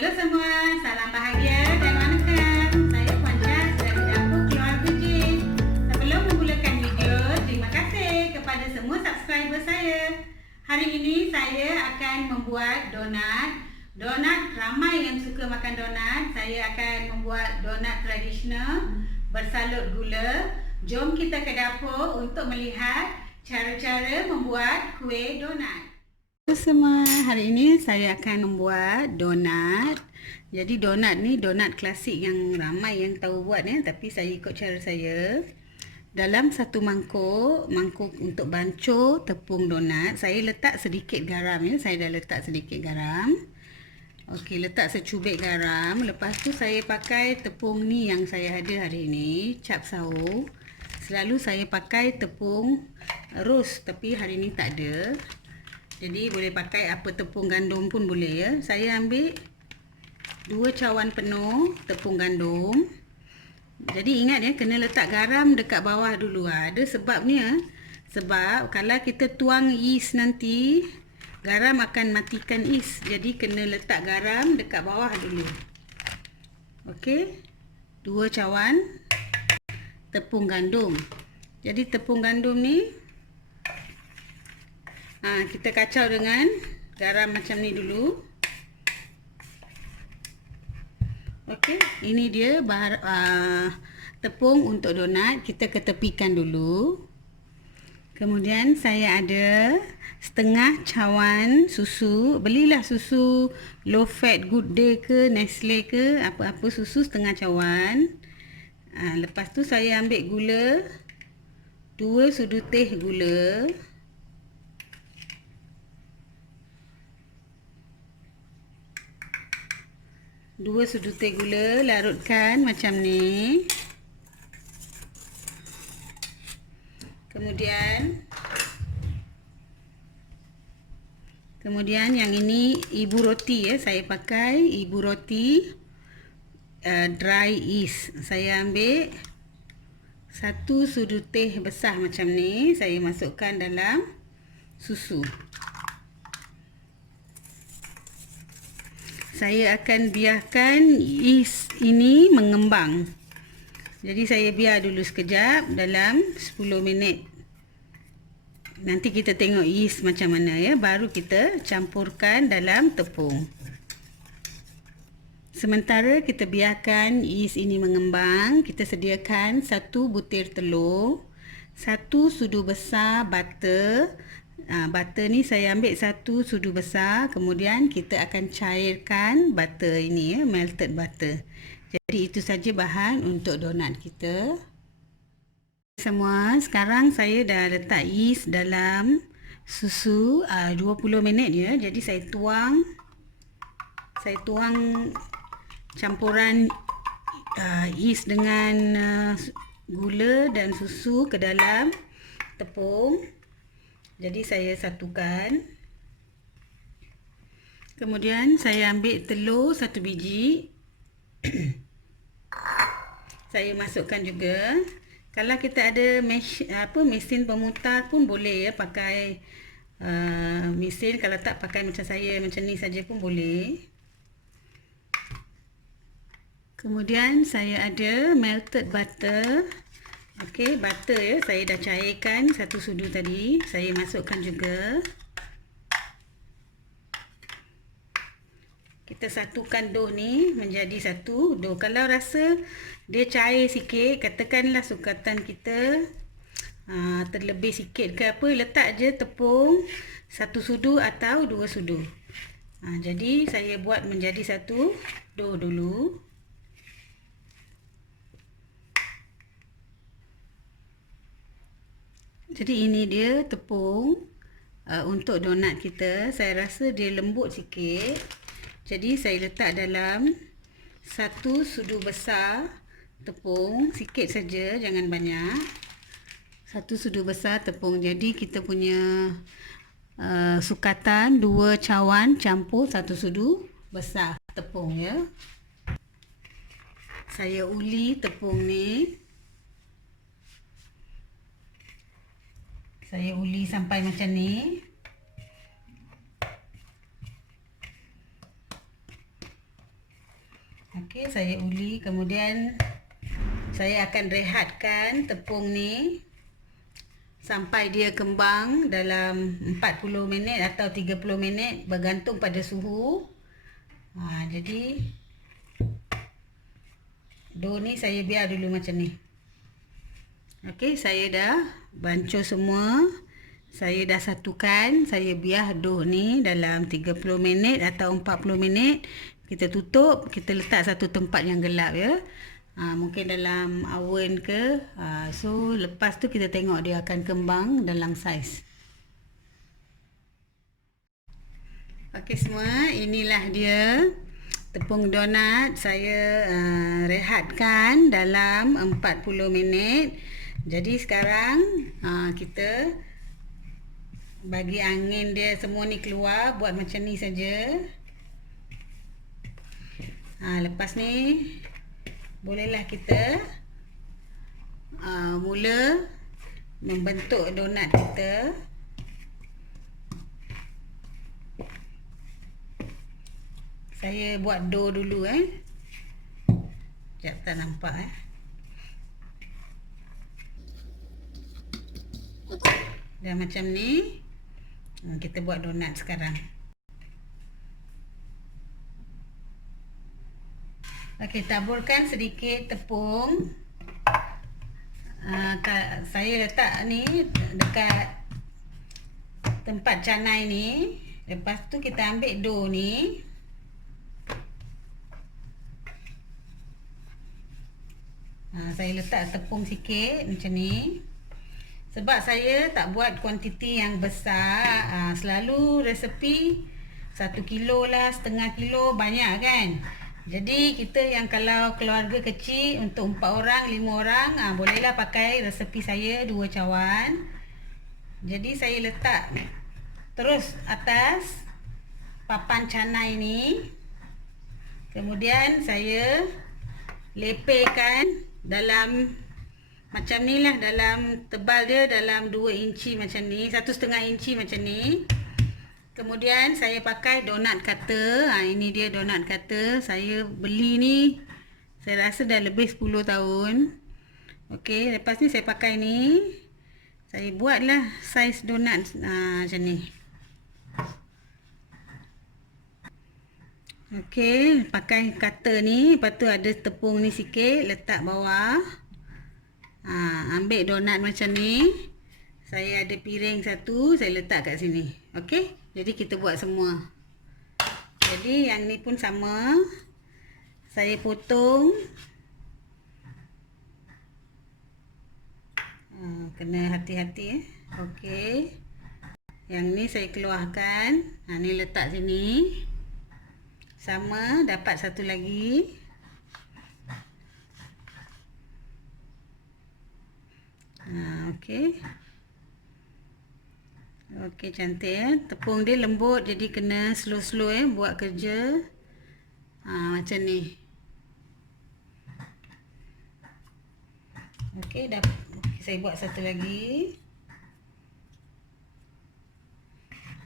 Halo semua, salam bahagia dan makan. Saya Puan Syah dari Dapur Keluarga Jin. Sebelum memulakan video, terima kasih kepada semua subscriber saya. Hari ini saya akan membuat donat. Donat, ramai yang suka makan donat. Saya akan membuat donat tradisional bersalut gula. Jom kita ke dapur untuk melihat cara-cara membuat kuih donat. Semua, hari ini saya akan membuat donat. Jadi donat ni donat klasik yang ramai yang tahu buat ya, tapi saya ikut cara saya. Dalam satu mangkuk untuk bancuh tepung donat, saya letak sedikit garam ya. Saya dah letak sedikit garam. Okey, letak secubit garam. Lepas tu saya pakai tepung ni yang saya ada hari ini, cap sawo. Selalu saya pakai tepung rose, tapi hari ni tak ada. Jadi boleh pakai apa tepung gandum pun boleh ya. Saya ambil 2 cawan penuh tepung gandum. Jadi ingat ya, kena letak garam dekat bawah dulu. Ada sebabnya. Sebab kalau kita tuang yeast nanti, garam akan matikan yeast. Jadi kena letak garam dekat bawah dulu. Okey. 2 cawan tepung gandum. Jadi tepung gandum ni kita kacau dengan garam macam ni dulu. Okey, ini dia tepung untuk donat. Kita ketepikan dulu. Kemudian saya ada setengah cawan susu. Belilah susu low fat Good Day ke Nestle ke, apa-apa susu setengah cawan. Lepas tu saya ambil gula, 2 sudu teh gula. Dua sudu teh gula, larutkan macam ni. Kemudian yang ini ibu roti ya, saya pakai ibu roti dry yeast. Saya ambil 1 sudu teh besar macam ni, saya masukkan dalam susu. Saya akan biarkan yeast ini mengembang. Jadi saya biar dulu sekejap dalam 10 minit. Nanti kita tengok yeast macam mana ya, baru kita campurkan dalam tepung. Sementara kita biarkan yeast ini mengembang, kita sediakan 1 butir telur, 1 sudu besar butter. Butter ni saya ambil 1 sudu besar. Kemudian kita akan cairkan butter ini ya, melted butter. Jadi itu saja bahan untuk donat kita. Semua, sekarang saya dah letak yeast dalam susu 20 minit ya. Jadi saya tuang campuran yeast dengan gula dan susu ke dalam tepung. Jadi saya satukan. Kemudian saya ambil telur 1 biji. Saya masukkan juga. Kalau kita ada mesin pemutar pun boleh ya, pakai mesin. Kalau tak, pakai macam saya macam ni saja pun boleh. Kemudian saya ada melted butter. Okey, butter ya, saya dah cairkan 1 sudu tadi. Saya masukkan juga. Kita satukan dough ni menjadi satu dough. Kalau rasa dia cair sikit, katakanlah sukatan kita terlebih sikit ke apa, letak je tepung 1 sudu atau 2 sudu. Jadi saya buat menjadi satu dough dulu. Jadi ini dia tepung untuk donat kita. Saya rasa dia lembut sikit. Jadi saya letak dalam 1 sudu besar tepung, sikit saja, jangan banyak. 1 sudu besar tepung. Jadi kita punya sukatan 2 cawan campur 1 sudu besar tepung ya. Saya uli tepung ni. Saya uli sampai macam ni. saya uli, kemudian saya akan rehatkan tepung ni sampai dia kembang dalam 40 minit atau 30 minit bergantung pada suhu. Jadi dough ni saya biar dulu macam ni. Okey, saya dah bancuh semua. Saya dah satukan. Saya biar dough ni dalam 30 minit atau 40 minit. Kita tutup, kita letak satu tempat yang gelap ya. Mungkin dalam oven ke. So lepas tu kita tengok dia akan kembang dalam saiz. Okey semua, inilah dia tepung donat saya rehatkan dalam 40 minit. Jadi sekarang kita bagi angin dia semua ni keluar, buat macam ni saja. Lepas ni bolehlah kita mula membentuk donat kita. Saya buat dough dulu Sekejap tak nampak Dah macam ni. Kita buat donat sekarang. Okey, taburkan sedikit tepung. Saya letak ni dekat tempat canai ni. Lepas tu kita ambil dough ni. Saya letak tepung sikit macam ni. Sebab saya tak buat kuantiti yang besar. Selalu resepi 1 kilo lah, setengah kilo, banyak kan. Jadi kita yang kalau keluarga kecil untuk 4 orang, 5 orang, bolehlah pakai resepi saya 2 cawan. Jadi saya letak terus atas papan canai ni. Kemudian saya lepaskan dalam macam ni lah, dalam tebal dia dalam 2 inci macam ni, 1,5 inci macam ni. Kemudian saya pakai donat cutter. Ini dia donat cutter. Saya beli ni, saya rasa dah lebih 10 tahun. Okey, lepas ni saya pakai ni. Saya buatlah saiz donat macam ni. Okey, pakai cutter ni. Lepas tu ada tepung ni sikit, letak bawah. Ambil donat macam ni. Saya ada piring satu, saya letak kat sini. Okey, jadi kita buat semua. Jadi yang ni pun sama. Saya potong. Kena hati-hati Okey. Yang ni saya keluarkan. Ni letak sini. Sama, dapat satu lagi. Okey. Okey, cantik Tepung dia lembut, jadi kena slow-slow buat kerja. Macam ni. Okey, dah. Okay, saya buat satu lagi.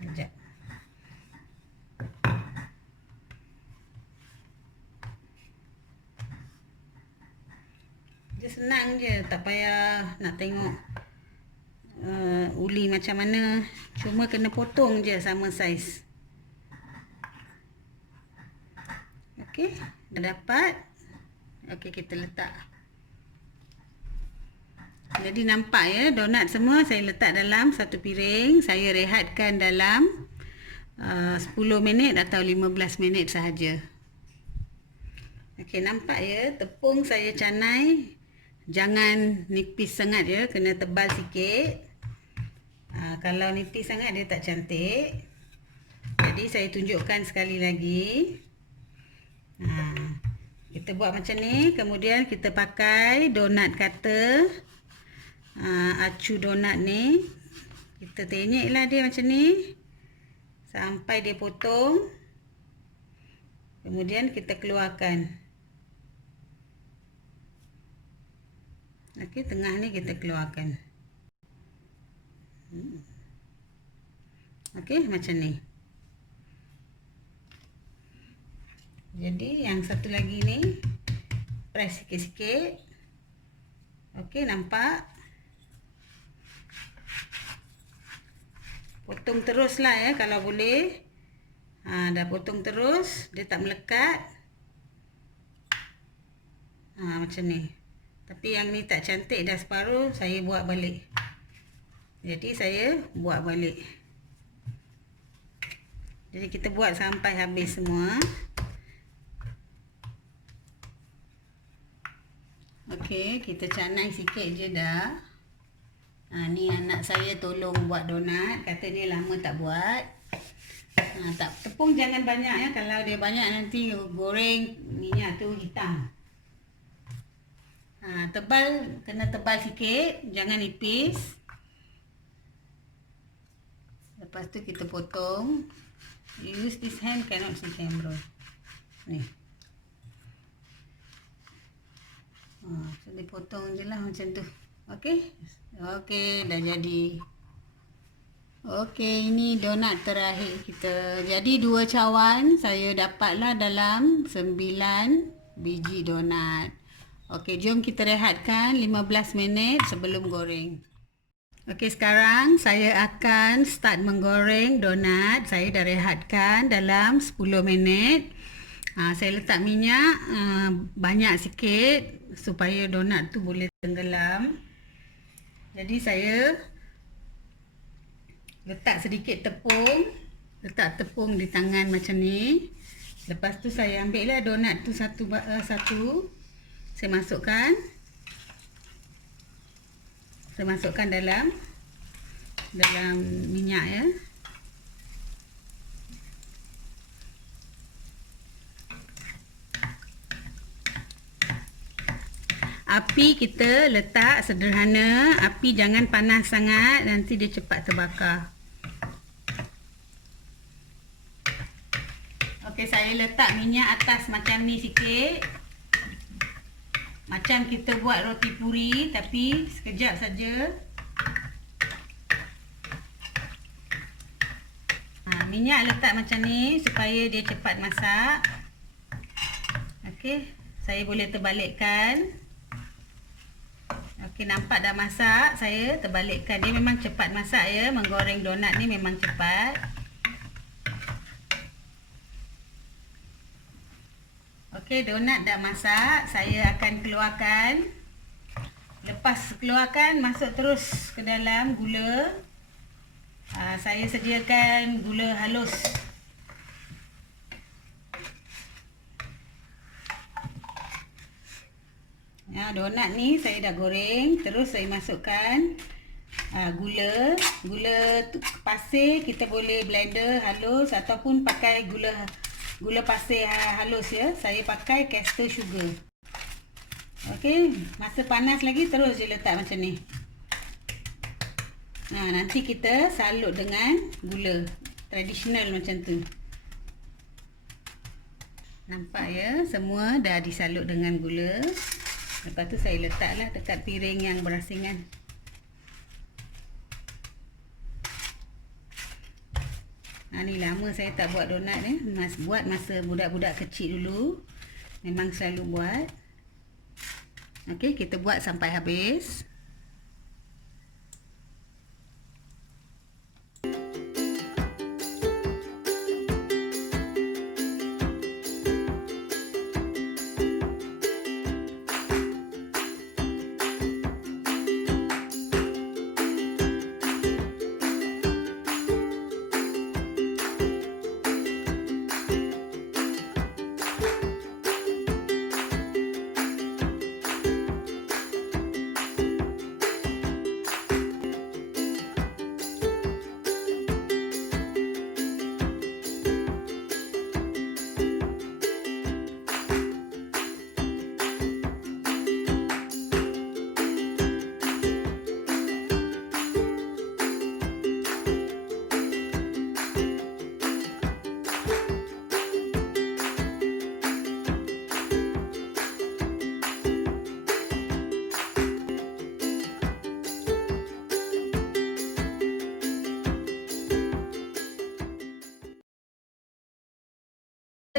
Sekejap. Dia senang je, tak payah nak tengok uli macam mana. Cuma kena potong je sama saiz. Okey, dah dapat. Okey, kita letak. Jadi nampak ya, donat semua saya letak dalam satu piring. Saya rehatkan dalam 10 minit atau 15 minit sahaja. Okey, nampak ya, tepung saya canai. Jangan nipis sangat ya, kena tebal sikit. Kalau nipis sangat dia tak cantik. Jadi saya tunjukkan sekali lagi. Kita buat macam ni. Kemudian kita pakai donat cutter. Acu donat ni. Kita tenyeklah dia macam ni. Sampai dia potong. Kemudian kita keluarkan. Okey, tengah ni kita keluarkan. Okey, macam ni. Jadi yang satu lagi ni press sikit-sikit. Okey, nampak? Potong teruslah ya kalau boleh. Dah potong terus, dia tak melekat. Macam ni. Tapi yang ni tak cantik, dah separuh, saya buat balik. Jadi saya buat balik. Jadi kita buat sampai habis semua. Okey, kita canai sikit je dah. Ni anak saya tolong buat donat. Kata ni lama tak buat. Tepung jangan banyak ya. Kalau dia banyak nanti goreng minyak tu hitam. Tebal, kena tebal sikit. Jangan nipis. Lepas tu kita potong. You use this hand, cannot see camera. Ni. So dipotong je lah macam tu. Okey. Okey, dah jadi. Okey, ini donat terakhir kita. Jadi 2 cawan saya dapatlah dalam 9 biji donat. Okey, jom kita rehatkan 15 minit sebelum goreng. Okey, sekarang saya akan start menggoreng donat. Saya dah rehatkan dalam 10 minit. Saya letak minyak banyak sikit supaya donat tu boleh tenggelam. Jadi saya letak sedikit tepung. Letak tepung di tangan macam ni. Lepas tu saya ambil lah donat tu satu. Saya masukkan. Saya masukkan dalam minyak ya. Api kita letak sederhana. Api jangan panas sangat, nanti dia cepat terbakar. Okey, saya letak minyak atas macam ni sikit. Macam kita buat roti puri, tapi sekejap saja. Minyak letak macam ni supaya dia cepat masak. Okey, saya boleh terbalikkan. Okey, nampak dah masak. Saya terbalikkan. Dia memang cepat masak ya. Menggoreng donat ni memang cepat. Okey, donat dah masak. Saya akan keluarkan. Lepas keluarkan, masuk terus ke dalam gula. Saya sediakan gula halus. Donat ni saya dah goreng. Terus saya masukkan gula. Gula pasir kita boleh blender halus ataupun pakai gula pasir halus ya. Saya pakai caster sugar. Okey, masa panas lagi terus je letak macam ni. Nanti kita salut dengan gula tradisional macam tu. Nampak ya, semua dah disalut dengan gula. Lepas tu saya letaklah dekat piring yang berasingan. Ni lama saya tak buat donat ni. Buat masa budak-budak kecil dulu. Memang selalu buat. Okey, kita buat sampai habis.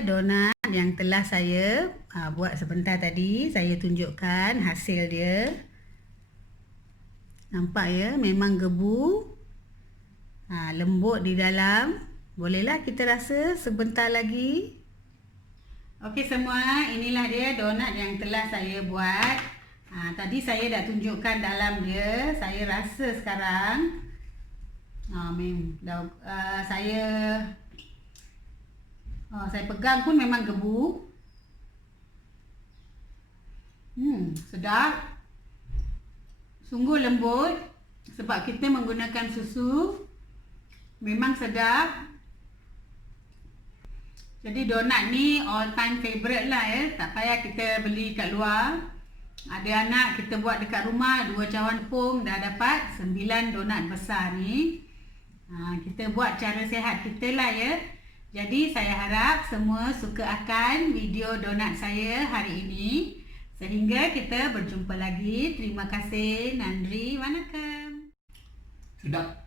donat yang telah saya buat sebentar tadi. Saya tunjukkan hasil dia. Nampak ya, memang gebu. Lembut di dalam. Bolehlah kita rasa sebentar lagi. Okey semua, inilah dia donat yang telah saya buat. Tadi saya dah tunjukkan dalam dia. Saya rasa sekarang saya pegang pun memang gebu. Sedap. Sungguh lembut sebab kita menggunakan susu. Memang sedap. Jadi donat ni all time favorite lah ya. Tak payah kita beli kat luar. Ada anak kita buat dekat rumah 2 cawan foam dah dapat 9 donat besar ni. Kita buat cara sihat kita lah ya. Jadi saya harap semua suka akan video donat saya hari ini. Sehingga kita berjumpa lagi. Terima kasih. Nandri, Vanakkam. Sedap.